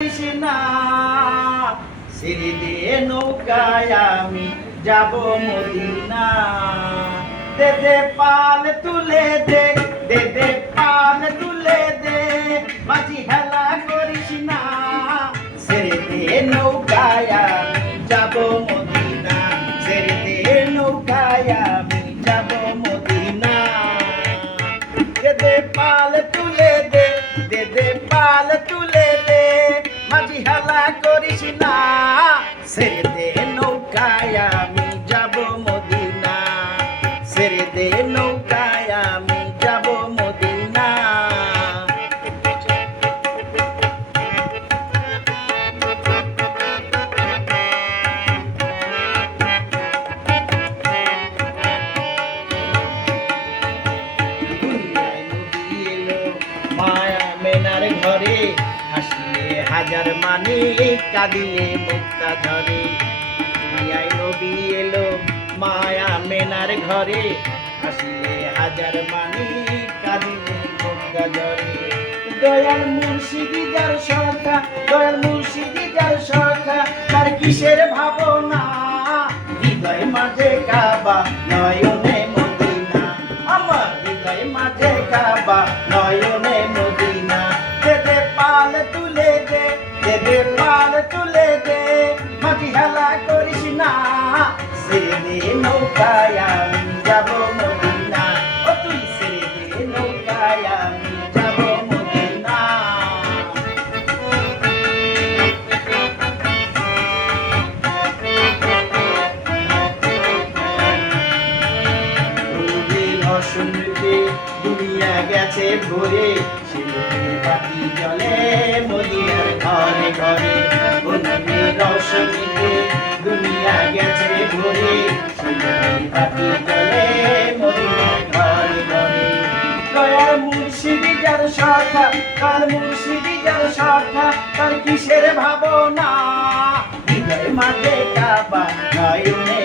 কৃষ্ণা সিঁড়ি দিয়ে নৌকায় আমি যাব মদিনা। দে দে পাল তুলে দে, দে দে পাল তুলে দে, মাঝি হেলা করিস না। ছেড়ে দে নৌকায় আমি যাব মদিনা, ছেড়ে দে নৌকায় আমি যাব মদিনা। দে দে পাল তুলে দে, দে দে পাল তুলে দে, মাঝি হেলা করিস না। ছেড়ে দে নৌকায় আমি যাব মদিনা, ছেড়ে দে নৌকায় আমি যাব মদিনা। মায়া মেনার ঘরে হাসিলে হাজার মানি, কাঁদিলে মুক্তা ঝরে। দুনিয়ায় নবী এলো মায়া মেনার ঘরে, হাসিলে হাজার মানি, কাঁদিলে মুক্তা ঝরে। দয়াল মুর্শিদি যার সখা, দয়াল মুর্শিদি যার সখা, তার কিসের ভাবনা। হৃদয় মাঝে কাবা নয়নে মদিনা, আমার হৃদয় মাঝে কাবা নয়নে মদিনা। দে দে পাল তুলে দে, দে দে পাল তুলে দে, মাঝি হেলা করিস না। ছেড়ে দে নৌকায় আমি যাব মদিনা, ও তুই ছেড়ে দে নৌকায় আমি যাব মদিনা। অসুন্দরী দুনিয়া গেছে ভরে, শিল্পী বাতি জলে মদিনার ঘরে ঘরে। বন্ধুদের রসনীতে দুনিয়া গেছে ভরে, শিল্পী বাতি জলে মদিনার ঘরে ঘরে। দয়াল মুর্শিদি যার সখা, তার মুর্শিদি যার সখা, তার কিসের ভাবনা। হৃদয় মাঝে কাবা নয়নে